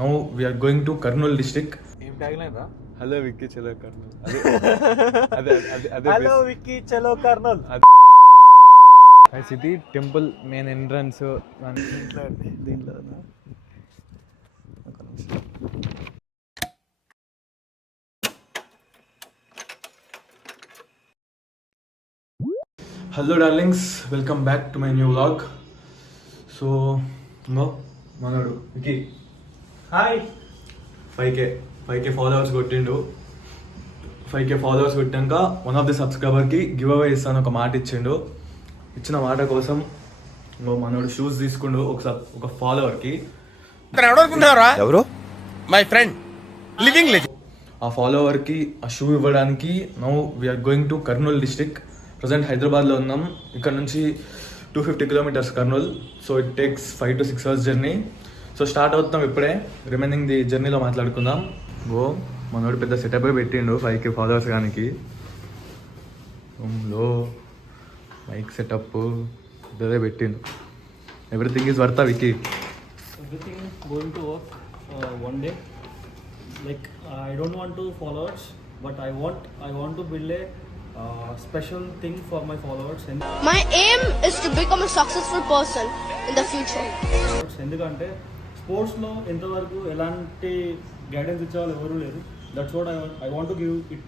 Now we are going to Kurnool district. ఏం tagline రా? Hello Vicky చలో కర్నూల్. అదే హలో విక్కీ చలో Kurnool. City temple main entrance దీంట్లో Hello darlings, welcome back to my new vlog. So, మనోడు Vicky hi 5k followers కొట్టిండు. 5k followers కొట్టాక one of the సబ్స్క్రైబర్కి గివ్ అవే ఇస్తాను ఒక మాట ఇచ్చిండు. ఇచ్చిన మాట కోసం మనోడు షూస్ తీసుకుండు ఒక ఫాలోవర్కి. ఎవరు? My friend living legend. ఆ ఫాలోవర్కి ఆ షూ ఇవ్వడానికి now we're going to Kurnool district. Present హైదరాబాద్లో ఉన్నాం. ఇక్కడ నుంచి 250 kilometres Kurnool. So it takes 5 to 6 hours journey. So start అవుతున్నాం ఇప్పుడే. రిమైనింగ్ ది జర్నీలో మాట్లాడుకుందాం. మనోడు పెద్ద సెటప్ పెట్టిండు 5k ఫాలోవర్స్ కానీ. లో మైక్ సెటప్ పెద్దదే పెట్టిండు. Everything is worth Vicky. Everything going to work one day. Like I don't want to followers but I want to build a special thing for my followers. My aim is to become a successful person in the future. ఎందుకంటే స్పోర్ట్స్లో ఎంతవరకు ఎలాంటి guidance ఇచ్చేవాళ్ళు ఎవరూ లేరు. That's what I want to give it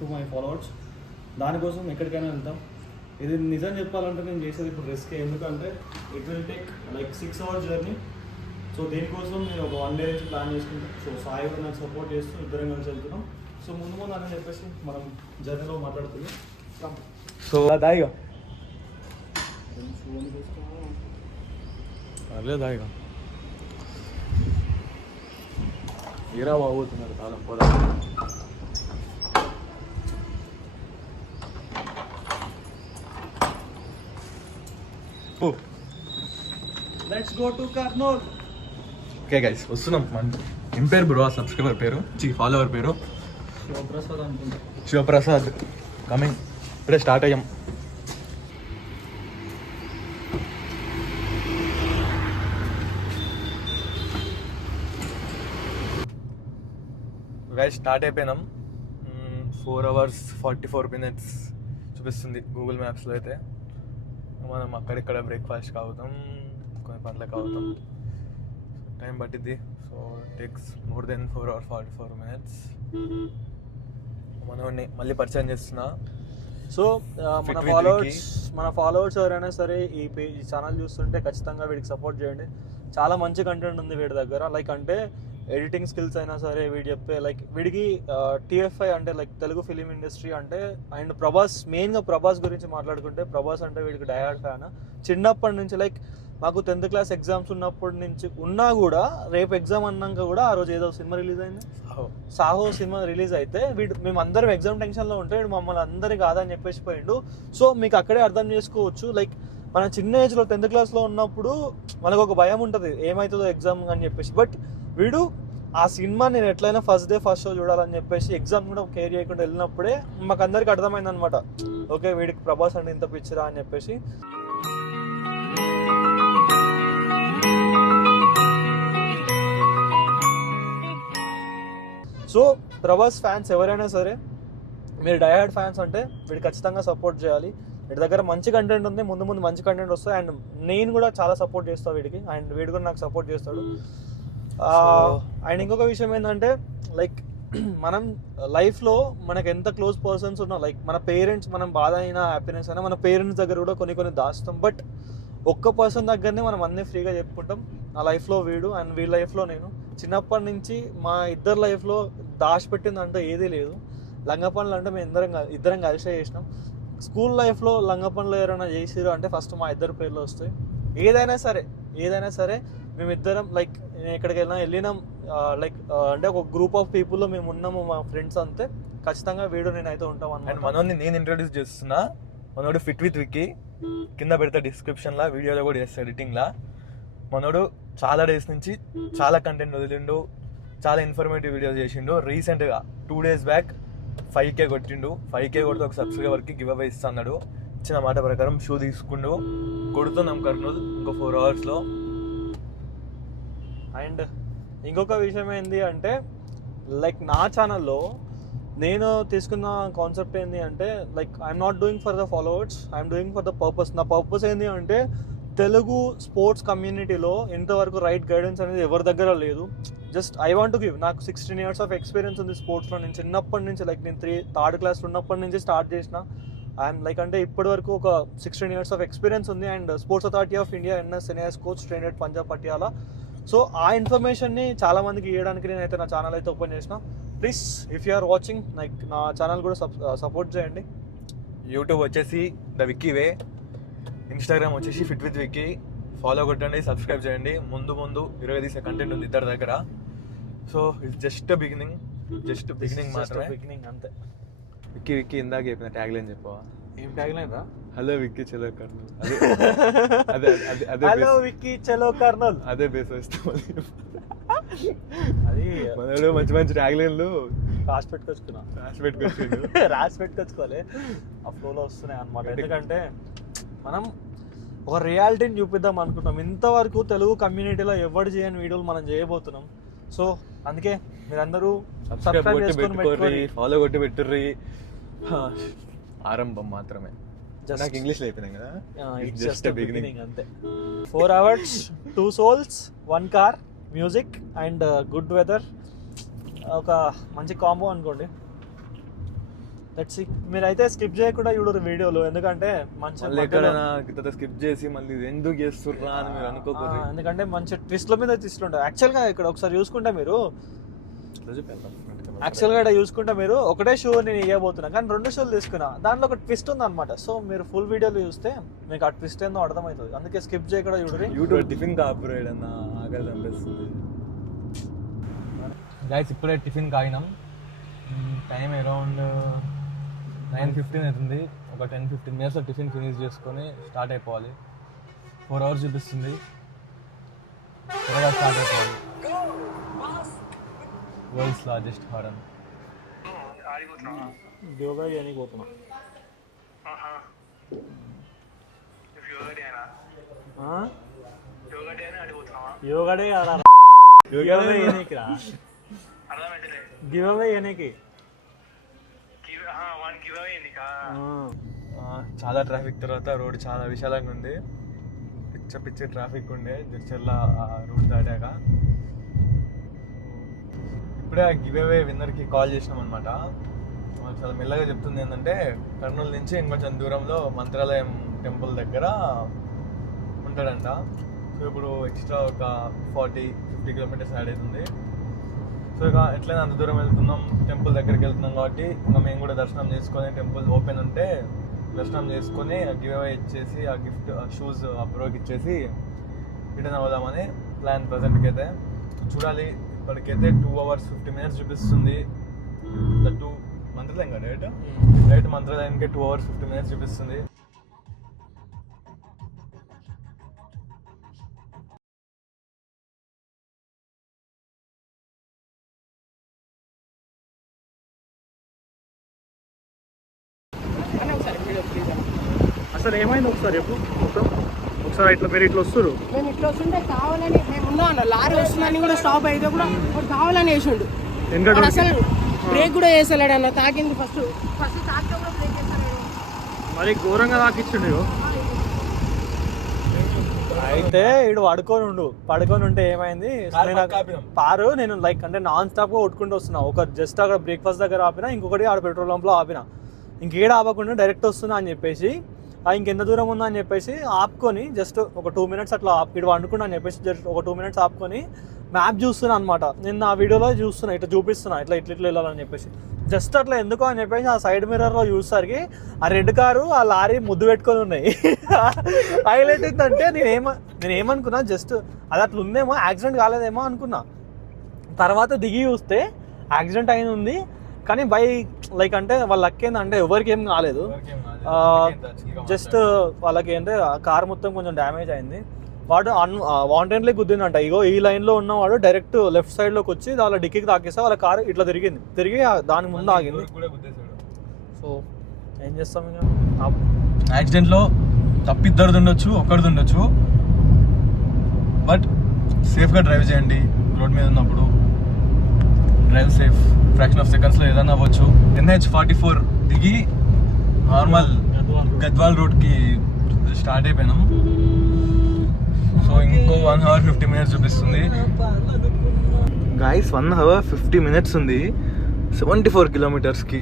to my followers. దానికోసం ఎక్కడికైనా వెళ్తాం. ఇది నిజం చెప్పాలంటే నేను చేసేది ఇప్పుడు రిస్క్. ఎందుకంటే it will take like 6 hours journey. So దీనికోసం నేను ఒక 1 day నుంచి ప్లాన్ చేసుకుంటాను. సో సాయి నాకు సపోర్ట్ చేస్తూ ఇద్దరం కలిసి వెళ్తున్నాం. సో ముందు అని చెప్పేసి మనం జర్నీలో మాట్లాడుతుంది. సో దాయిగా దాయిగా ఇరా బాగుతున్నారు కాలం పోదా. Let's go to Kurnool. Okay guys వస్తున్నాం. ఏం పేరు బ్రో? సబ్స్క్రైబర్ పేరు, ఫాలోవర్ పేరు శివప్రసాద్ అనుకుంటా. శివప్రసాద్. కమింగ్. ఇప్పుడే స్టార్ట్ అయ్యాం. గైస్ స్టార్ట్ అయిపోయినాం. 4 hours 44 minutes చూపిస్తుంది గూగుల్ మ్యాప్స్లో అయితే. మనం అక్కడిక్కడ బ్రేక్ఫాస్ట్కి అవుతాం, కొన్ని పనులకు అవుతాం. టైం పట్టిద్ది. So takes more than 4 hours 44 minutes. మనోడిని మళ్ళీ పరిచయం చేస్తున్నా. సో మన ఫాలోవర్స్ ఎవరైనా సరే ఈ ఛానల్ చూస్తుంటే ఖచ్చితంగా వీడికి సపోర్ట్ చేయండి. చాలా మంచి కంటెంట్ ఉంది వీడి దగ్గర. లైక్ అంటే ఎడిటింగ్ స్కిల్స్ అయినా సరే వీడు చెప్పే లైక్ వీడికి TFI అంటే లైక్ తెలుగు ఫిలిం ఇండస్ట్రీ అంటే అండ్ మెయిన్గా ప్రభాస్ గురించి మాట్లాడుకుంటే ప్రభాస్ అంటే వీడికి డైహార్డ్ ఫ్యాన్. చిన్నప్పటి నుంచి లైక్ మాకు 10th class ఎగ్జామ్స్ ఉన్నప్పటి నుంచి ఉన్నా కూడా రేపు ఎగ్జామ్ అన్నాక కూడా ఆ రోజు ఏదో సినిమా రిలీజ్ అయింది, సాహో సినిమా రిలీజ్ అయితే మేము అందరం ఎగ్జామ్ టెన్షన్లో ఉంటే వీడు మమ్మల్ని అందరికీ కాదని చెప్పేసి పోయిండు. సో మీకు అక్కడే అర్థం చేసుకోవచ్చు. లైక్ మన చిన్న ఏజ్లో 10th classలో ఉన్నప్పుడు మనకు ఒక భయం ఉంటుంది ఏమవుతుందో ఎగ్జామ్ అని చెప్పేసి. బట్ వీడు ఆ సినిమా నేను ఎట్లయినా ఫస్ట్ డే ఫస్ట్ షో చూడాలని చెప్పేసి ఎగ్జామ్ కూడా కేర్ చేయకుండా వెళ్ళినప్పుడే మాకు అందరికి అర్థమైంది అనమాట. ఓకే వీడికి ప్రభాస్ అంటే ఇంత పిచ్చిరా అని చెప్పేసి. సో ప్రభాస్ ఫ్యాన్స్ ఎవరైనా సరే మీరు డైహార్డ్ ఫ్యాన్స్ అంటే వీడు ఖచ్చితంగా సపోర్ట్ చేయాలి. వీడి దగ్గర మంచి కంటెంట్ ఉంది, ముందు మంచి కంటెంట్ వస్తుంది. అండ్ నేను కూడా చాలా సపోర్ట్ చేస్తాను వీడికి, అండ్ వీడు కూడా నాకు సపోర్ట్ చేస్తాడు. అండ్ ఇంకొక విషయం ఏంటంటే లైక్ మనం లైఫ్లో మనకు ఎంత క్లోజ్ పర్సన్స్ ఉన్నా లైక్ మన పేరెంట్స్, మనం బాధ అయినా హ్యాపీనెస్ అయినా మన పేరెంట్స్ దగ్గర కూడా కొన్ని దాస్తాం. బట్ ఒక్క పర్సన్ దగ్గరనే మనం అన్నీ ఫ్రీగా చెప్పుకుంటాం. నా లైఫ్లో వీడు అండ్ వీళ్ళ లైఫ్లో నేను. చిన్నప్పటి నుంచి మా ఇద్దరు లైఫ్లో దాచిపెట్టింది అంటే ఏదీ లేదు. లంగ పనులు అంటే మేము ఇద్దరం కలిసే చేసినాం. స్కూల్ లైఫ్లో లంగ పనులు ఎవరైనా చేసిరు అంటే ఫస్ట్ మా ఇద్దరు పేర్లు వస్తాయి. ఏదైనా సరే మేమిద్దరం లైక్ ఎక్కడికి వెళ్ళినాం లైక్ అంటే ఒక గ్రూప్ ఆఫ్ పీపుల్లో మేము ఉన్నాము, మా ఫ్రెండ్స్ అంతే. ఖచ్చితంగా వీడియో నేనైతే ఉంటాం అన్నమాట. మనోడిని నేను ఇంట్రొడ్యూస్ చేస్తున్నా. మనోడు ఫిట్ విత్ విక్కీ, కింద పెడతా డిస్క్రిప్షన్లో, వీడియోలో కూడా చేస్తాడు ఎడిటింగ్లా. మనోడు చాలా డేస్ నుంచి చాలా కంటెంట్ వదిలిండు, చాలా ఇన్ఫర్మేటివ్ వీడియోస్ చేసిండు. రీసెంట్గా 2 days బ్యాక్ 5k కొట్టిండు. 5k కొడితే ఒక సబ్స్క్రైబర్కి గివ్ అవే ఇస్తున్నాడు. ఇచ్చిన మాట ప్రకారం షూ తీసుకుండు. కొడుతున్నాం కర్నూల్ ఇంకో 4 hours. అండ్ ఇంకొక విషయం ఏంటి అంటే లైక్ నా ఛానల్లో నేను తీసుకున్న కాన్సెప్ట్ ఏంటి అంటే like I'm not doing for the followers, I'm doing for the purpose. నా పర్పస్ ఏంటి అంటే తెలుగు స్పోర్ట్స్ కమ్యూనిటీలో ఇంతవరకు రైట్ గైడెన్స్ అనేది ఎవరి దగ్గర లేదు. Just I want to give. నాకు 16 years ఆఫ్ ఎక్స్పీరియన్స్ ఉంది స్పోర్ట్స్లో. నేను చిన్నప్పటి నుంచి లైక్ నేను 3rd class ఉన్నప్పటి నుంచి స్టార్ట్ చేసిన. ఐఎమ్ లైక్ అంటే ఇప్పటి వరకు ఒక 16 years ఆఫ్ ఎక్స్పీరియన్స్ ఉంది. And sports authority of India NS coach train at Punjab Patiala. So ఆ ఇన్ఫర్మేషన్ని చాలా మందికి ఇవ్వడానికి నేనైతే నా ఛానల్ అయితే ఓపెన్ చేసిన. Please if you are watching like నా ఛానల్ కూడా సపోర్ట్ చేయండి. యూట్యూబ్ వచ్చేసి ద విక్కీ వే, ఇన్స్టాగ్రామ్ వచ్చేసి ఫిట్ విత్ విక్కీ. ఫాలో కొట్టండి, సబ్స్క్రైబ్ చేయండి. ముందు 20 తీసే కంటెంట్ ఉంది ఇద్దరి దగ్గర. సో ఇట్స్ జస్ట్ బిగినింగ్ మాత్రమే. బిగినింగ్ అంతే. విక్కీ విక్కీ ఇందాక చెప్పిన ట్యాగ్ లైన్ చెప్పవా? ఏం ట్యాగ్లైన్ రా? హలో విక్కీ చలో కర్నూల్. అదే హలో విక్కీ చలో కర్నూల్. అదే బేస్ వస్తుంది. అది మనలో మంచి మంచి ట్యాగ్ లైన్లు రాసి పెట్టుకోవాలి. ఆ ఫ్లోలో వస్తున్నాయి అన్నమాట. ఎందుకంటే మనం ఒక రియాలిటీని చూపిద్దాం అనుకుంటాం. ఇంతవరకు తెలుగు కమ్యూనిటీలో ఎవరు చేయని వీడియోలు మనం చేయబోతున్నాం. సో అందుకే మీరందరూ సబ్స్క్రైబ్ చేసుకొని పెట్టుకోండి, ఫాలో కొట్టి పెట్టుర్రి. ఆరంభం మాత్రమే. నాకు ఇంగ్లీష్లో అయిపోయినాయి కదా. ఇట్స్ జస్ట్ బిగినింగ్ అంతే. 4 hours 2 souls 1 car music and good weather, ఒక మంచి కాంబో అనుకోండి. Let's see. మీరైతే స్కిప్ చేయకుండా చూడరు వీడియోలు, ఎందుకంటే మంచి స్కిప్ చేసి మళ్ళీ ఎందుకు చేస్తుర్రా అని మీరు అనుకోకూడదు. ఎందుకంటే మంచి ట్విస్ట్ల మీద ట్విస్ట్లు ఉంటాయి. యాక్చువల్గా ఇక్కడ ఒకసారి చూసుకుంటే మీరు ఒకటే షో నేను ఇవ్వబోతున్నా, కానీ 2 షోలు తీసుకున్నా. దాంట్లో ఒక ట్విస్ట్ ఉంది అనమాట. సో మీరు ఫుల్ వీడియోలు చూస్తే మీకు ఆ ట్విస్ట్ ఏందో అర్థమవుతుంది. అందుకే స్కిప్ చేయకుండా చూడరు. యూట్యూబ్ టిఫిన్ కాపురేడ్ అన్న ఆకలి అనిపిస్తుంది. గైస్ ఇప్పుడే టిఫిన్ కాగినాం. టైం అరౌండ్ 9:15 అవుతుంది. ఒక 10-15 minutes టిఫిన్ ఫినిష్ చేసుకొని స్టార్ట్ అయిపోవాలి. 4 hours చూపిస్తుంది. త్వరగా స్టార్ట్ అయిపోవాలి. వరల్డ్స్ లార్జెస్ట్ హార్డన్ యోగా చేయడానికి పోతున్నా. యోగా డే గివ్ అవే చేయనీకి. చాలా ట్రాఫిక్ తర్వాత రోడ్ చాలా విశాలంగా ఉంది. పిచ్చి ట్రాఫిక్ ఉండే జడ్చర్ల రూట్ దాటాక. ఇప్పుడే ఆ గివ్ అవే విన్నర్కి కాల్ చేసినాం అనమాట. చాలా మెల్లగా చెప్తుంది ఏంటంటే కర్నూలు నుంచి ఇంకొంచెం దూరంలో మంత్రాలయం టెంపుల్ దగ్గర ఉంటాడంట. సో ఇప్పుడు ఎక్స్ట్రా ఒక 40-50 kilometers యాడ్ అవుతుంది. సో ఇక ఎట్లయినా అంత దూరం వెళ్తున్నాం, టెంపుల్ దగ్గరికి వెళ్తున్నాం కాబట్టి ఇంకా మేము కూడా దర్శనం చేసుకొని, టెంపుల్ ఓపెన్ ఉంటే దర్శనం చేసుకొని గివ్ అవే ఇచ్చేసి ఆ గిఫ్ట్ షూస్ ఆ బ్రోకి ఇచ్చేసి రిటర్న్ అవుదామని ప్లాన్ ప్రజెంట్కి అయితే. చూడాలి. ఇప్పటికైతే 2 hours 50 minutes చూపిస్తుంది. మంత్రాలయం కదా డైరెక్ట్ మంత్రాలయానికి 2 hours 50 minutes చూపిస్తుంది. అసలు ఏమైంది ఒకసారి చెప్పు. ఒకసారి ఇట్లా మీరు ఇట్లా వస్తారు. మేము ఇట్లా వస్తుంటే కావాలని మేము ఉన్నాం అన్న, లారీ వస్తుందని కూడా స్టాప్ అయితే కూడా వాడు కావాలని వేసిండు. వాడు అసలు బ్రేక్ కూడా వేసలేడు అన్న. తాకింది ఫస్ట్ తాకితే కూడా బ్రేక్ వేసలేడు. మరి ఘోరంగా తాకిచ్చిండు. అయితే ఇడు పడుకొని ఉంటే ఏమైంది, పారు నేను లైక్ అంటే నాన్ స్టాప్గా కొట్టుకుంటూ వస్తున్నా. ఒక జస్ట్ అక్కడ బ్రేక్ఫాస్ట్ దగ్గర ఆపినా, ఇంకొకటి ఆడ పెట్రోల్ పంప్లో ఆపినా. ఇంకేడ ఆపకుండా డైరెక్ట్ వస్తున్నా అని చెప్పేసి, ఇంకెంత దూరం ఉందా అని చెప్పేసి ఆపుకొని జస్ట్ ఒక 2 minutes అట్లా ఇటు వండుకున్నా అని చెప్పేసి జస్ట్ ఒక 2 minutes ఆపుకొని మ్యాప్ చూస్తున్నా అనమాట. నేను ఆ వీడియోలో చూస్తున్నా, ఇట్లా చూపిస్తున్నా ఇట్లా వెళ్ళాలని చెప్పేసి. జస్ట్ అట్లా ఎందుకో అని చెప్పేసి ఆ సైడ్ మిర్రర్లో చూసేసరికి ఆ రెడ్ కారు ఆ లారీ ముద్దు పెట్టుకొని ఉన్నాయి. హైలైట్ ఏంటంటే నేనేమనుకున్నా జస్ట్ అది అట్లా ఉందేమో, యాక్సిడెంట్ కాలేదేమో అనుకున్నా. తర్వాత దిగి చూస్తే యాక్సిడెంట్ అయింది ఉంది. కానీ బై లైక్ అంటే వాళ్ళ లక్ ఏంటంటే ఎవరికి ఏం కాలేదు. జస్ట్ వాళ్ళకి ఏంటంటే కార్ మొత్తం కొంచెం డ్యామేజ్ అయింది. వాడు వాంటెడ్లీ గుద్దిందంట. ఇగో ఈ లైన్లో ఉన్నవాడు డైరెక్ట్ లెఫ్ట్ సైడ్లోకి వచ్చి వాళ్ళ డిక్కీకి తాకేస్తే వాళ్ళ కారు ఇట్లా తిరిగి దాని ముందు ఆగింది. సో ఏం చేస్తాం ఇక. యాక్సిడెంట్లో తప్పిద్దరిది ఉండొచ్చు, ఒక్కరిది ఉండొచ్చు. బట్ సేఫ్గా డ్రైవ్ చేయండి. రోడ్ మీద ఉన్నప్పుడు డ్రైవ్ సేఫ్, ఫ్రాక్షన్ ఆఫ్ సెకండ్స్లో ఏదైనా అవ్వచ్చు. NH44 దిగి నార్మల్ గద్వాల్ రోడ్కి స్టార్ట్ అయిపోయినాం. సో ఇంకో 1 hour 50 minutes చూపిస్తుంది గాయస్. 1 hour 50 minutes ఉంది 74 kilometersకి.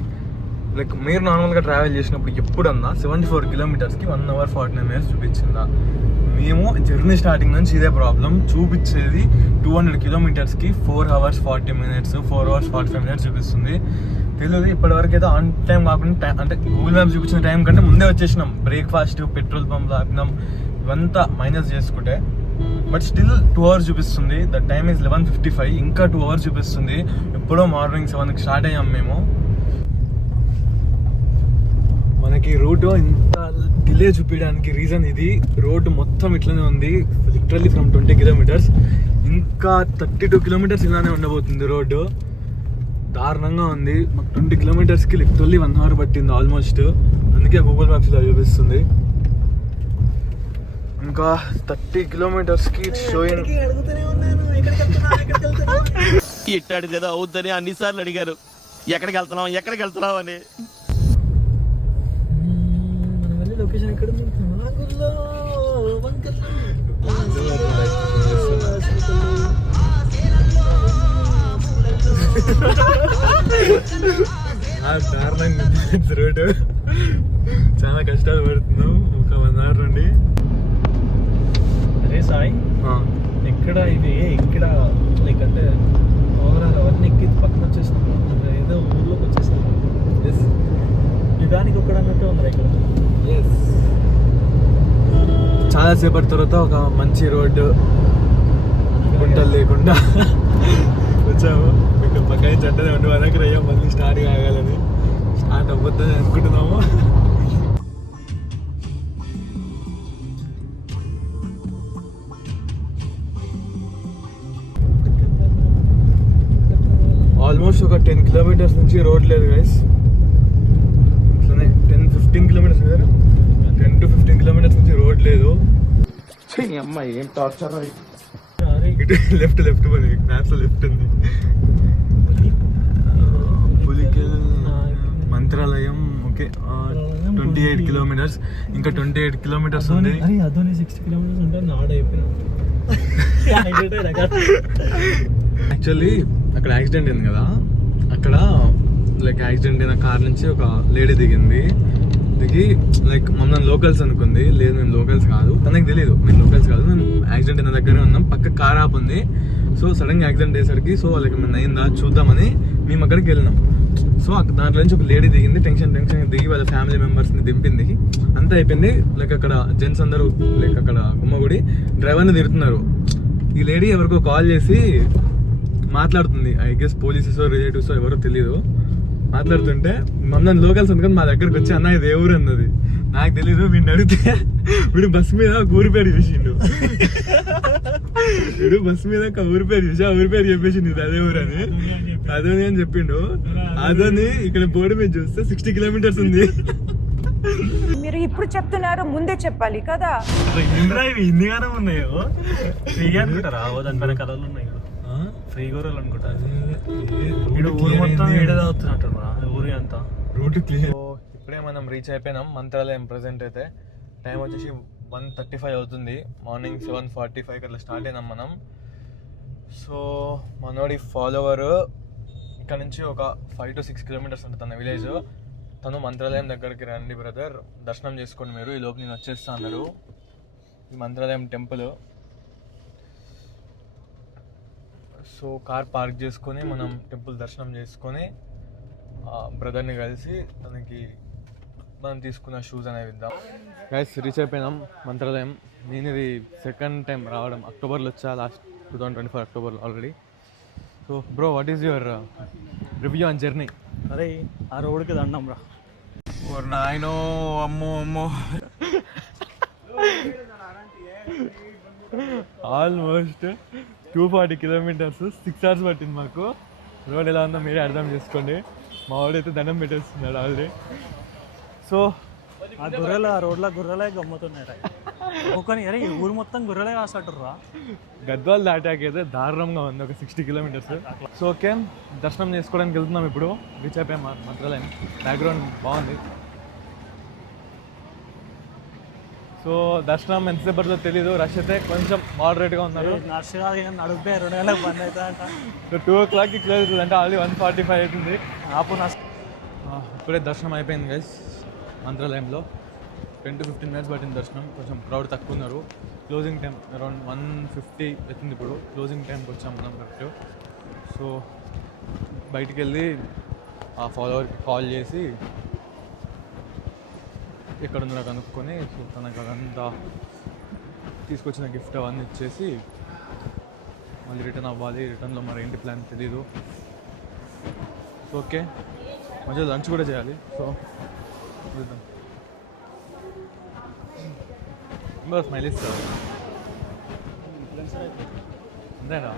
లైక్ మీరు నార్మల్గా ట్రావెల్ చేసినప్పుడు ఎప్పుడన్నా 74 kilometersకి 1 hour 49 minutes చూపించిందా? మేము జర్నీ స్టార్టింగ్ నుంచి ఇదే ప్రాబ్లం. చూపించేది 200 kilometersకి 4 hours 40 minutes, 4 hours 45 minutes చూపిస్తుంది. తెలియదు ఇప్పటివరకు అయితే ఆన్ టైం కాకుండా అంటే గూగుల్ మ్యాప్ చూపించిన టైం కంటే ముందే వచ్చేసినాం. బ్రేక్ఫాస్ట్, పెట్రోల్ పంప్ ఆపినాం, ఇవంతా మైనస్ చేసుకుంటే. బట్ స్టిల్ 2 hours చూపిస్తుంది. The time is 11:55. ఇంకా 2 hours చూపిస్తుంది. ఎప్పుడో మార్నింగ్ 7కి స్టార్ట్ అయ్యాం మేము. మనకి రూట్ ఇంత డిలే చూపించడానికి రీజన్ ఇది. రోడ్డు మొత్తం ఇట్లనే ఉంది, లిటరల్లీ ఫ్రమ్ 20 kilometers. ఇంకా 32 kilometers ఇలానే ఉండబోతుంది. రోడ్డు దారుణంగా ఉంది. మాకు 20 kilometersకి లిటరల్లీ 1 hour పట్టింది ఆల్మోస్ట్. అందుకే గూగుల్ మ్యాప్స్లో చూపిస్తుంది. ఇంకా 30 kilometersకి షోయింగ్. ఇట్టాడు కదా అవుద్దని అన్నిసార్లు అడిగారు, ఎక్కడికి వెళ్తున్నావు అని. లొకేషన్ ఎక్కడ ఉంది? దారుణంగా రోడ్డు, చాలా కష్టాలు పడుతున్నాం ఒక 1 hour నుండి. అరే సాయి, ఎక్కడ ఇది ఇక్కడ లైక్ అంటే ఓవరాల్ అవన్నీ ఎక్కి పక్కన వచ్చేసినాం, ఏదో ఊర్లోకి వచ్చేసినాం. యుగానికి ఒక్కడ అన్నట్టు ఉన్నారు ఇక్కడ. చాలా సేపటి తర్వాత ఒక మంచి రోడ్డు గుంటలు లేకుండా వచ్చాము. ఇక్కడ పక్క నుంచి అంటే 2 వరకు అయ్యాం. మళ్ళీ స్టార్ట్ కాగాలని స్టార్ట్ అవ్వద్దని అనుకుంటున్నాము. ఆల్మోస్ట్ ఒక 10 kilometers నుంచి రోడ్ లేదు గైస్. ఇట్లనే 10-15 kilometers కదా, 10 to 15 kilometers నుంచి రోడ్ లేదు. అమ్మాయి ఏం టార్చర్. ఇటు లెఫ్ట్ పోయి మ్యాప్స్ లెఫ్ట్ ఉంది. పులికెల్ మంత్రాలయం ఓకే 28 kilometers. ఇంకా 28 kilometers ఉంది. అదోని 60 kilometers ఉంటే నాడ అయిపోయినా. యాక్చువల్లీ అక్కడ యాక్సిడెంట్ అయింది కదా, అక్కడ లైక్ యాక్సిడెంట్ అయిన కార్ నుంచి ఒక లేడీ దిగి లైక్ మమ్మల్ని లోకల్స్ అనుకుంది. లేదు మేము లోకల్స్ కాదు, తనకు తెలియదు మేము లోకల్స్ కాదు, మేము యాక్సిడెంట్ అయిన దగ్గరే ఉన్నాం. పక్క కార్ ఆప్ ఉంది. సో సడన్గా యాక్సిడెంట్ అయ్యేసరికి సో వాళ్ళకి ఏమైనా అయిందా చూద్దామని మేము అక్కడికి వెళ్ళినాం. సో దాంట్లో నుంచి ఒక లేడీ దిగింది, టెన్షన్ దిగి వాళ్ళ ఫ్యామిలీ మెంబర్స్ని దింపింది. అంతా అయిపోయింది. లైక్ అక్కడ జెంట్స్ అందరూ లైక్ అక్కడ గుమ్మగుడి డ్రైవర్ని తిడుతున్నారు. ఈ లేడీ ఎవరికో కాల్ చేసి మాట్లాడుతుంది. ఐ గెస్ పోలీసెస్ రిలేటివ్స్ ఎవరో తెలియదు. మాట్లాడుతుంటే మమ్మల్ని లోకల్స్ అనుకుని మా దగ్గరకు వచ్చి అన్న ఇది ఏ ఊరు అన్నది. నాకు తెలీదు. వీడిని అడిగితే వీడు బస్సు మీద ఒక ఊరి పేరు చూసిండు. వీడు బస్సు మీద ఒక ఊరి పేరు చూసి ఆ ఊరి పేరు చెప్పేసిండు ఇది అదే ఊరు అని. అదోని అని చెప్పిండు. అదోని ఇక్కడ బోర్డు మీద చూస్తే 60 kilometers ఉంది. మీరు ఇప్పుడు చెప్తున్నారు, ముందే చెప్పాలి కదా. హిందీగానే ఉన్నాయో ఫ్రీ అనుకుంటారా? దాని పైన కథలు ఉన్నాయి, ఫ్రీ గోరలు అనుకుంటారు. ఊరు మొత్తం ఏడవుతున్నట్టు ఊరి అంతా రూట్ క్లియర్. ఇప్పుడే మనం రీచ్ అయిపోయినాం మంత్రాలయం. ప్రజెంట్ అయితే టైం వచ్చేసి 1:35 అవుతుంది. మార్నింగ్ 7:45 అట్లా స్టార్ట్ అయినాం మనం. సో మనోడి ఫాలోవర్ ఇక్కడ నుంచి ఒక 5 to 6 kilometers ఉంటుంది తన విలేజ్. తను మంత్రాలయం దగ్గరికి రండి బ్రదర్, దర్శనం చేసుకోండి మీరు, ఈ లోపు నేను వచ్చేస్తా అన్నాడు. ఈ Mantralayam temple. So car park చేసుకొని మనం టెంపుల్ దర్శనం చేసుకొని బ్రదర్ని కలిసి తనకి మనం తీసుకున్న షూస్ అనేవి ఇద్దాం. గైస్ రీచ్ అయిపోయినాం మంత్రాలయం. నేను ఇది సెకండ్ టైం రావడం. అక్టోబర్లో వచ్చా, లాస్ట్ 2024 అక్టోబర్లో already. So bro, what is your review on journey? అరే ఆ రోడ్కి దండం రా. నాయనో అమ్మో ఆల్మోస్ట్ 240 kilometers, 6 hours పట్టింది మాకు. రోడ్ ఎలా ఉందో మీరే అర్థం చేసుకోండి. మా వాడైతే దండం పెట్టేస్తున్నాడు ఆల్రెడీ. సో ఆ రోడ్లో గుర్రెలే గమ్ముతున్నాయి. ఒక్కని అరే ఈ ఊరు మొత్తం గొర్రెలే కాసట్టుర్రా. గద్వాల్ దాటాక అయితే దారుణంగా ఉంది, ఒక 60 కిలోమీటర్స్. సో ఓకే, దర్శనం చేసుకోవడానికి వెళ్తున్నాం ఇప్పుడు. రీచ్ అయిపోయాం మంత్రాలయం. బ్యాక్గ్రౌండ్ బాగుంది. సో దర్శనం ఎంతసేపు పడుతుందో తెలీదు, రష్ అయితే కొంచెం మోడరేట్గా ఉన్నారు. నడిపే 2 గంటలకు బంద్ అవుతుందంట. సో 2 o'clockకి క్లోజ్ అవుతుంది అంటే ఆల్రెడీ 1:45 అవుతుంది. ఆపు ఇప్పుడే దర్శనం అయిపోయింది గైస్. మంత్రాలయంలో 10 to 15 minutes పట్టింది దర్శనం. కొంచెం క్రౌడ్ తక్కువ ఉన్నారు. క్లోజింగ్ టైం అరౌండ్ 1:50 అవుతుంది. ఇప్పుడు క్లోజింగ్ టైంకి వచ్చాం మనం కరెక్ట్. సో బయటికి వెళ్ళి ఆ ఫాలోవర్కి కాల్ చేసి ఎక్కడ ఉందో కనుక్కొని, సో తనకు అదంతా తీసుకొచ్చిన గిఫ్ట్ అవన్నీ ఇచ్చేసి మళ్ళీ రిటర్న్ అవ్వాలి. రిటర్న్లో మరి ఏంటి ప్లాన్ తెలీదు. సో ఓకే, మధ్యలో లంచ్ కూడా చేయాలి. సో చూద్దాం. స్మైల్ ఇస్తా అంతేనా?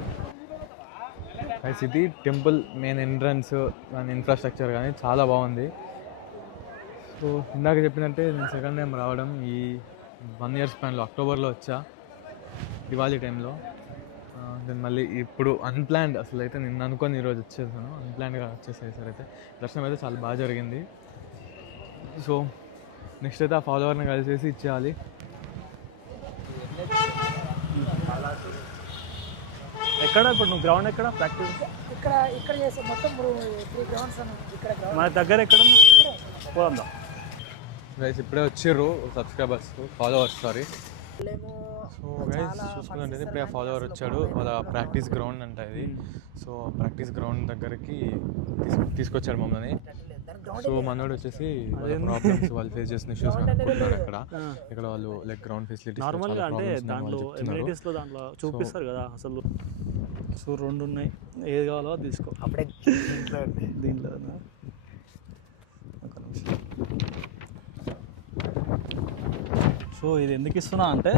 సిటీ టెంపుల్ మెయిన్ ఎంట్రన్స్ కానీ ఇన్ఫ్రాస్ట్రక్చర్ కానీ చాలా బాగుంది. సో ఇందాక చెప్పినట్టే నేను సెకండ్ టైం రావడం ఈ 1 year స్పాన్లో. అక్టోబర్లో వచ్చా దివాళీ టైంలో. దెన్ మళ్ళీ ఇప్పుడు అన్ప్లాన్డ్, అసలు అయితే నిన్న అనుకొని ఈరోజు వచ్చేసాను. అన్ప్లాన్డ్గా వచ్చేసేసారు. అయితే దర్శనం అయితే చాలా బాగా జరిగింది. సో నెక్స్ట్ అయితే ఆ ఫాలోవర్ని కలిసేసి ఇచ్చేయాలి. ఎక్కడ ఇప్పుడు నువ్వు గ్రౌండ్ ఎక్కడ ప్రాక్టీస్? ఇక్కడ చేసే మొత్తం 3 గ్రౌండ్స్ ఇక్కడ. మన దగ్గర ఎక్కడ పోదా? గైస్ ఇప్పుడే వచ్చిర్రు subscribers, followers sorry. So guys చూసుకున్నట్టయితే ఇప్పుడే ఆ ఫాలోవర్ వచ్చాడు. వాళ్ళ ప్రాక్టీస్ గ్రౌండ్ అంట ఇది. సో ప్రాక్టీస్ గ్రౌండ్ దగ్గరికి తీసుకొచ్చాడు మమ్మల్ని. సో మనోడు వచ్చేసి ప్రాబ్లమ్స్ వాళ్ళు ఫేస్ చేసిన ఇష్యూస్ అనుకుంటున్నారు ఇక్కడ వాళ్ళు లైక్ గ్రౌండ్ ఫెసిలిటీస్ నార్మల్గా అంటే దాంట్లో ఎమ్యూనిటీస్లో దాంట్లో చూపిస్తారు కదా అసలు. సో 2 ఉన్నాయి, ఏది కావాలో తీసుకో. అప్పుడే దీంట్లో సో ఇది ఎందుకు ఇస్తున్నా అంటే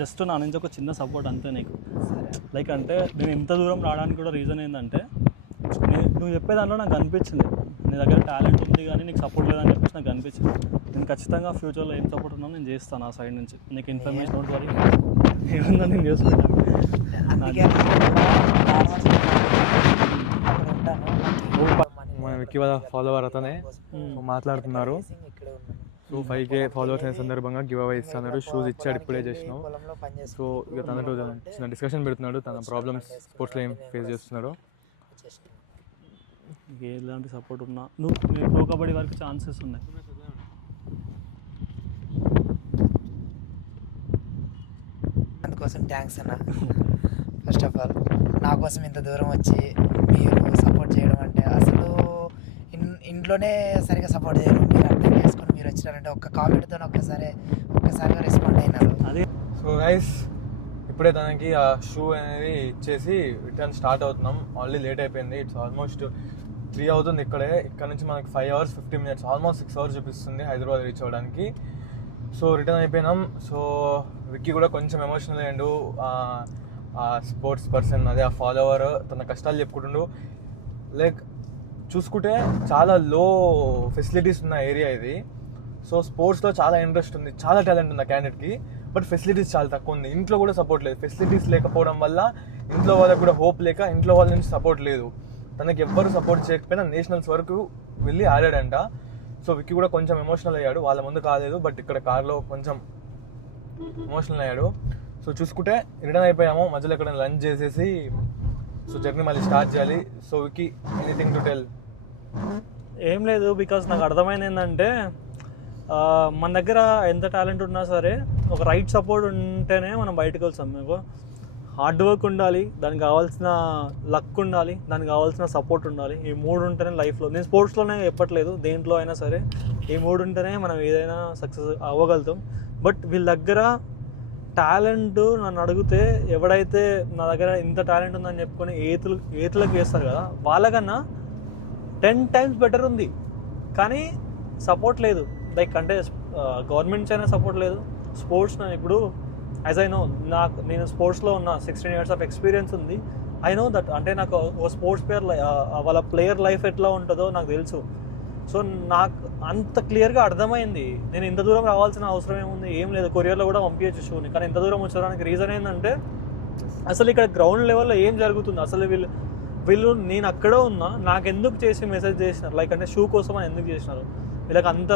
జస్ట్ నా నుంచి ఒక చిన్న సపోర్ట్ అంతే నీకు. లైక్ అంటే నేను ఇంత దూరం రావడానికి కూడా రీజన్ ఏంటంటే నువ్వు చెప్పే దాంట్లో నాకు అనిపించింది నీ దగ్గర టాలెంట్ ఉంది కానీ నీకు సపోర్ట్ లేదని చెప్పేసి నాకు అనిపించింది. నేను ఖచ్చితంగా ఫ్యూచర్లో ఏం సపోర్ట్ ఉన్నా నేను చేస్తాను ఆ సైడ్ నుంచి. నీకు ఇన్ఫర్మేషన్ డోంట్ వరీ, ఏమన్నా నేను చేసుకుంటాను. మన విక్కీ వాళ్ళ ఫాలోవర్ అతనే మాట్లాడుతున్నారు. సో 5K ఫాలోవర్స్ అయిన సందర్భంగా గివ్ అవే ఇస్తున్నారు. షూస్ ఇచ్చాడు, ఇప్పుడే చేసినావు. సో ఇక తనతో చిన్న డిస్కషన్ పెడుతున్నాడు, తన ప్రాబ్లమ్స్ స్పోర్ట్స్లో ఏం ఫేస్ చేస్తున్నాడు. ఎలాంటి సపోర్ట్ ఉన్నా నువ్వు ప్రో కబడ్డీ వరకు ఛాన్సెస్ ఉన్నాయి. అందుకోసం థ్యాంక్స్ అన్న. ఫస్ట్ ఆఫ్ ఆల్ నా కోసం ఇంత దూరం వచ్చి మీరు సపోర్ట్ చేయడం అంటే అసలు ఇంట్లోనే సరిగా సపోర్ట్ చేయరు. మీరు అర్థం చేసుకొని మీరు వచ్చినారంటే ఒక్క కామెంట్తో ఒక్కసారిగా రెస్పాండ్ అయినారు. అదే సో గైస్ ఇప్పుడే తనకి ఆ షూ అనేది ఇచ్చేసి రిటర్న్ స్టార్ట్ అవుతున్నాం. ఆల్రెడీ లేట్ అయిపోయింది. ఇట్స్ ఆల్మోస్ట్ 3 అవుతుంది ఇక్కడ నుంచి మనకి 5 hours 50 minutes, ఆల్మోస్ట్ 6 hours చూపిస్తుంది హైదరాబాద్ రీచ్ అవ్వడానికి. సో రిటర్న్ అయిపోయినాం. సో విక్కీ కూడా కొంచెం ఎమోషనల్ అయ్యిండు. ఆ స్పోర్ట్స్ పర్సన్, అదే ఆ ఫాలోవర్ తన కష్టాలు చెప్పుకుంటుండు. లైక్ చూసుకుంటే చాలా లో ఫెసిలిటీస్ ఉన్న ఏరియా ఇది. సో స్పోర్ట్స్లో చాలా ఇంట్రెస్ట్ ఉంది, చాలా టాలెంట్ ఉంది ఆ క్యాండిడేట్కి, బట్ ఫెసిలిటీస్ చాలా తక్కువ ఉంది. ఇంట్లో కూడా సపోర్ట్ లేదు. ఫెసిలిటీస్ లేకపోవడం వల్ల ఇంట్లో వాళ్ళకి కూడా హోప్ లేక ఇంట్లో వాళ్ళ నుంచి సపోర్ట్ లేదు. తనకి ఎవ్వరు సపోర్ట్ చేయకపోయినా నేషనల్స్ వరకు వెళ్ళి ఆడాడంట. సో విక్కీ కూడా కొంచెం ఎమోషనల్ అయ్యాడు. వాళ్ళ ముందు కాలేదు, బట్ ఇక్కడ కార్లో కొంచెం ఎమోషనల్ అయ్యాడు. సో చూసుకుంటే రిటర్న్ అయిపోయాము. మధ్యలో ఇక్కడ లంచ్ చేసేసి సో జర్నీ మళ్ళీ స్టార్ట్ చేయాలి. So Vicky anything to tell? ఏం లేదు, బికాస్ నాకు అర్థమైంది ఏంటంటే మన దగ్గర ఎంత టాలెంట్ ఉన్నా సరే ఒక రైట్ సపోర్ట్ ఉంటేనే మనం బయటకు వెళ్తాం. మీకు హార్డ్ వర్క్ ఉండాలి, దానికి కావాల్సిన లక్ ఉండాలి, దానికి కావాల్సిన సపోర్ట్ ఉండాలి. ఈ 3 ఉంటేనే లైఫ్లో, నేను స్పోర్ట్స్లోనే చెప్పట్లేదు, దేంట్లో అయినా సరే ఈ 3 ఉంటేనే మనం ఏదైనా సక్సెస్ అవ్వగలుగుతాం. బట్ వీళ్ళ దగ్గర టాలెంట్ నన్ను అడిగితే ఎవడైతే నా దగ్గర ఇంత టాలెంట్ ఉందని చెప్పుకొని ఏతులకు వేస్తారు కదా, వాళ్ళకన్నా 10 times బెటర్ ఉంది. కానీ సపోర్ట్ లేదు. లైక్ అంటే గవర్నమెంట్స్ అయినా సపోర్ట్ లేదు. స్పోర్ట్స్ ఇప్పుడు యాజ్ ఐ నో, నేను స్పోర్ట్స్లో ఉన్న 16 years ఆఫ్ ఎక్స్పీరియన్స్ ఉంది. I know that. అంటే నాకు ఓ స్పోర్ట్స్ ప్లేయర్ వాళ్ళ ప్లేయర్ లైఫ్ ఎట్లా ఉంటుందో నాకు తెలుసు. సో నాకు అంత క్లియర్గా అర్థమైంది నేను ఇంత దూరం రావాల్సిన అవసరం ఏముంది, ఏం లేదు, కొరియర్లో కూడా పంపించచ్చు షూని. కానీ ఇంత దూరం వచ్చడానికి రీజన్ ఏంటంటే అసలు ఇక్కడ గ్రౌండ్ లెవెల్లో ఏం జరుగుతుంది, అసలు వీళ్ళు నేను అక్కడే ఉన్నా నాకు ఎందుకు చేసి మెసేజ్ చేసినారు, లైక్ అంటే షూ కోసం అని ఎందుకు చేసినారు, వీళ్ళకి అంత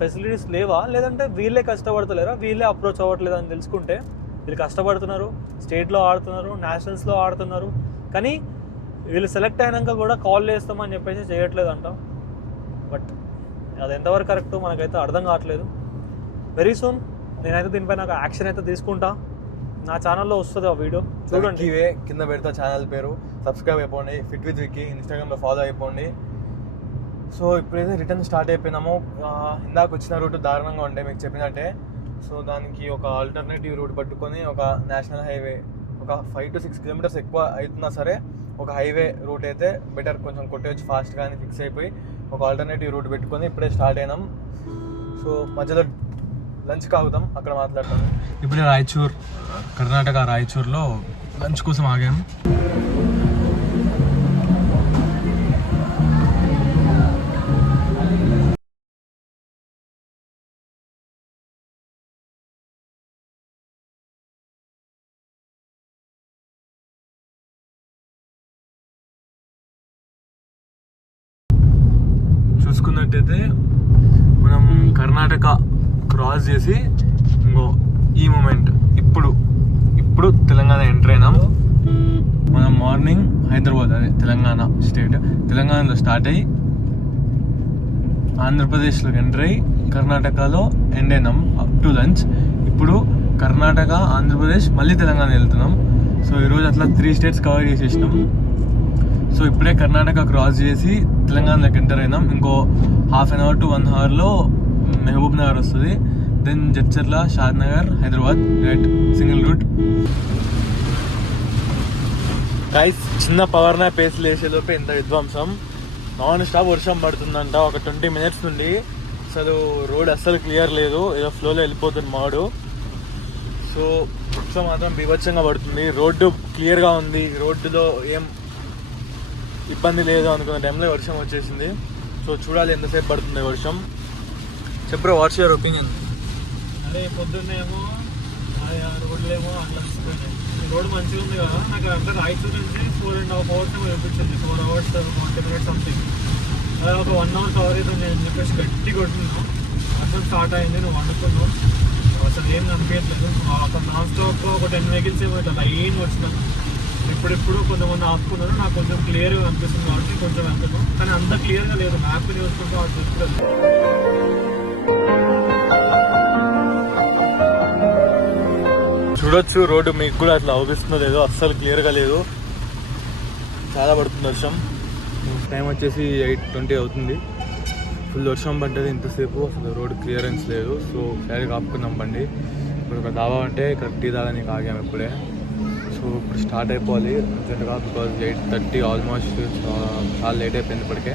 ఫెసిలిటీస్ లేవా, లేదంటే వీళ్ళే కష్టపడతలేరా, వీళ్ళే అప్రోచ్ అవ్వట్లేదు అని తెలుసుకుంటే వీళ్ళు కష్టపడుతున్నారు, స్టేట్లో ఆడుతున్నారు, నేషనల్స్లో ఆడుతున్నారు, కానీ వీళ్ళు సెలెక్ట్ అయినాక కూడా కాల్ చేస్తామని చెప్పేసి చేయట్లేదంట. బట్ అది ఎంతవరకు కరెక్ట్ మనకైతే అర్థం కావట్లేదు. వెరీ సూన్ నేనైతే దీనిపైన ఒక యాక్షన్ అయితే తీసుకుంటా. నా ఛానల్లో వస్తుంది ఆ వీడియో చూడండి. ఇవే కింద పెడతా ఛానల్ పేరు, సబ్స్క్రైబ్ అయిపోండి. ఫిట్ విత్ విక్కీ ఇన్స్టాగ్రామ్లో ఫాలో అయిపోండి. సో ఇప్పుడైతే రిటర్న్ స్టార్ట్ అయిపోయినాము. ఇందాక వచ్చిన రూట్ దారుణంగా ఉండే మీకు చెప్పినట్టే. సో దానికి ఒక ఆల్టర్నేటివ్ రూట్ పట్టుకొని ఒక నేషనల్ హైవే ఒక 5 to 6 kilometers ఎక్కువ అవుతున్నా సరే ఒక హైవే రూట్ అయితే బెటర్, కొంచెం కొట్టేయచ్చు ఫాస్ట్గా అని ఫిక్స్ అయిపోయి ఒక ఆల్టర్నేటివ్ రూట్ పెట్టుకొని ఇప్పుడే స్టార్ట్ అయినాం. సో మధ్యలో లంచ్ కాగుతాం, అక్కడ మాట్లాడతాం. ఇప్పుడే రాయచూర్, కర్ణాటక రాయచూర్లో లంచ్ కోసం ఆగాం. చూసుకున్నట్టయితే మనం కర్ణాటక క్రాస్ చేసి ఇంకో ఈ మూమెంట్ ఇప్పుడు తెలంగాణ ఎంటర్ అయినాం. మనం మార్నింగ్ హైదరాబాద్, అదే తెలంగాణ స్టేట్, తెలంగాణలో స్టార్ట్ అయ్యి ఆంధ్రప్రదేశ్లోకి ఎంటర్ అయ్యి కర్ణాటకలో ఎండ్ అయినాం అప్ టు లంచ్. ఇప్పుడు కర్ణాటక, ఆంధ్రప్రదేశ్, మళ్ళీ తెలంగాణ వెళ్తున్నాం. సో ఈరోజు అట్లా 3 states కవర్ చేసేసినాం. సో ఇప్పుడే కర్ణాటక క్రాస్ చేసి తెలంగాణలోకి ఎంటర్ అయినాం. ఇంకో 1/2 hour to 1 hourలో మహబూబ్ నగర్ వస్తుంది. Then Jadcherla, Shadnagar, Hyderabad direct single route. Guys చిన్న పవర్ నాప్ వేసి లేచేలోపే ఇంత విధ్వంసం. నాన్ స్టాప్ వర్షం పడుతుందంట ఒక 20 minutes నుండి. అసలు రోడ్ అస్సలు క్లియర్ లేదు, ఏదో ఫ్లోలో వెళ్ళిపోతుంది మాడు. సో వర్షం మాత్రం బీభత్సంగా పడుతుంది. రోడ్డు క్లియర్గా ఉంది, రోడ్డులో ఏం ఇబ్బంది లేదు అనుకున్న టైంలో వర్షం వచ్చేసింది. సో చూడాలి ఎంతసేపు పడుతుంది వర్షం. చెప్పు, వాట్స్ యువర్ ఒపీనియన్? అదే పొద్దున్నేమో రోడ్లేమో అట్లా వస్తున్నాయి. రోడ్ మంచిగా ఉంది కదా, నాకు అంటే రాయచూర్ నుంచి 4.5 hours చూపించింది, 4 hours 40 minutes సంథింగ్. అదే ఒక 1 hour కవర్ అవుతుంది అని చెప్పేసి గట్టి కొట్టున్నాం. అసలు స్టార్ట్ అయింది, నువ్వు వండుకున్నావు, అసలు ఏం కనిపించలేదు. అక్కడ నాన్ స్టాప్ ఒక 10 vehicles ఏమో ఇట్లా లైన్ వచ్చినాను. ఇప్పుడిప్పుడు కొంతమంది ఆపుకున్నారు, నాకు కొంచెం క్లియర్గా అనిపిస్తుంది కాబట్టి కొంచెం వెళ్తున్నాం. కానీ అంత క్లియర్గా లేదు, మ్యాప్ చూసుకుంటూ అది చూసుకోలేదు. చూడొచ్చు రోడ్డు మీకు కూడా అట్లా అవుపిస్తుందో లేదో, అస్సలు క్లియర్గా లేదు, చాలా పడుతుంది వర్షం. టైం వచ్చేసి 8:20 అవుతుంది. ఫుల్ వర్షం పడ్డది ఇంతసేపు, అసలు రోడ్ క్లియరెన్స్ లేదు. సో సైడ్గా ఆపుకున్నాం బండి. ఇప్పుడు ఒక దాబా అంటే ఇక్కడ టీ తాగడానికి ఆగాము ఇప్పుడే. సో ఇప్పుడు స్టార్ట్ అయిపోవాలి అర్జెంట్గా, బికాజ్ 8:30 ఆల్మోస్ట్ చాలా లేట్ అయిపోయింది ఇప్పటికే.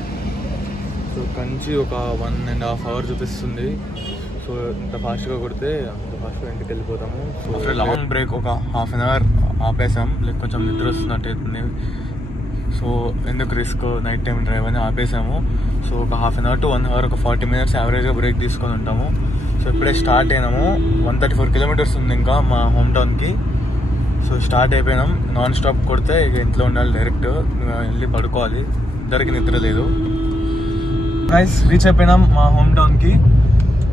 సో కంచి ఒక 1.5 hour చూపిస్తుంది. సో ఇంత ఫాస్ట్గా కొడితే అంత ఫాస్ట్గా ఇంటికి వెళ్ళిపోతాము. సో లాంగ్ బ్రేక్ ఒక 1/2 hour ఆపేసాం, లైక్ కొంచెం నిద్ర వస్తున్నట్టు అవుతుంది. సో ఎందుకు రిస్క్, నైట్ టైం డ్రైవ్ అని ఆపేసాము. సో ఒక 1/2 hour to 1 hour ఒక 40 minutes యావరేజ్గా బ్రేక్ తీసుకొని ఉంటాము. సో ఇప్పుడే స్టార్ట్ అయినాము. 134 kilometers ఉంది ఇంకా మా హోమ్ టౌన్కి. సో స్టార్ట్ అయిపోయినాం. నాన్ స్టాప్ కొడితే ఇక ఇంట్లో ఉండాలి, డైరెక్ట్ వెళ్ళి పడుకోవాలి, ఇద్దరికి నిద్ర లేదు. గైస్ రీచ్ అయిపోయినాం మా హోమ్ టౌన్కి.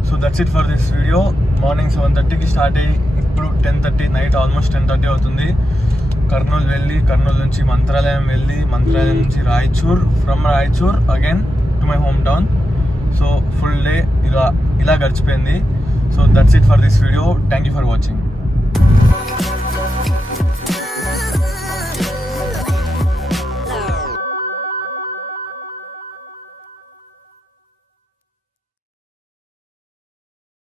So that's it for this video. Morning 7:30కి స్టార్ట్ అయ్యి ఇప్పుడు 10:30, నైట్ ఆల్మోస్ట్ 10:30 అవుతుంది. కర్నూలు వెళ్ళి, కర్నూలు నుంచి మంత్రాలయం వెళ్ళి, మంత్రాలయం నుంచి Raichur, from Raichur again to my home town. So full day ఇలా గడిచిపోయింది. So that's it for this video. Thank you for watching.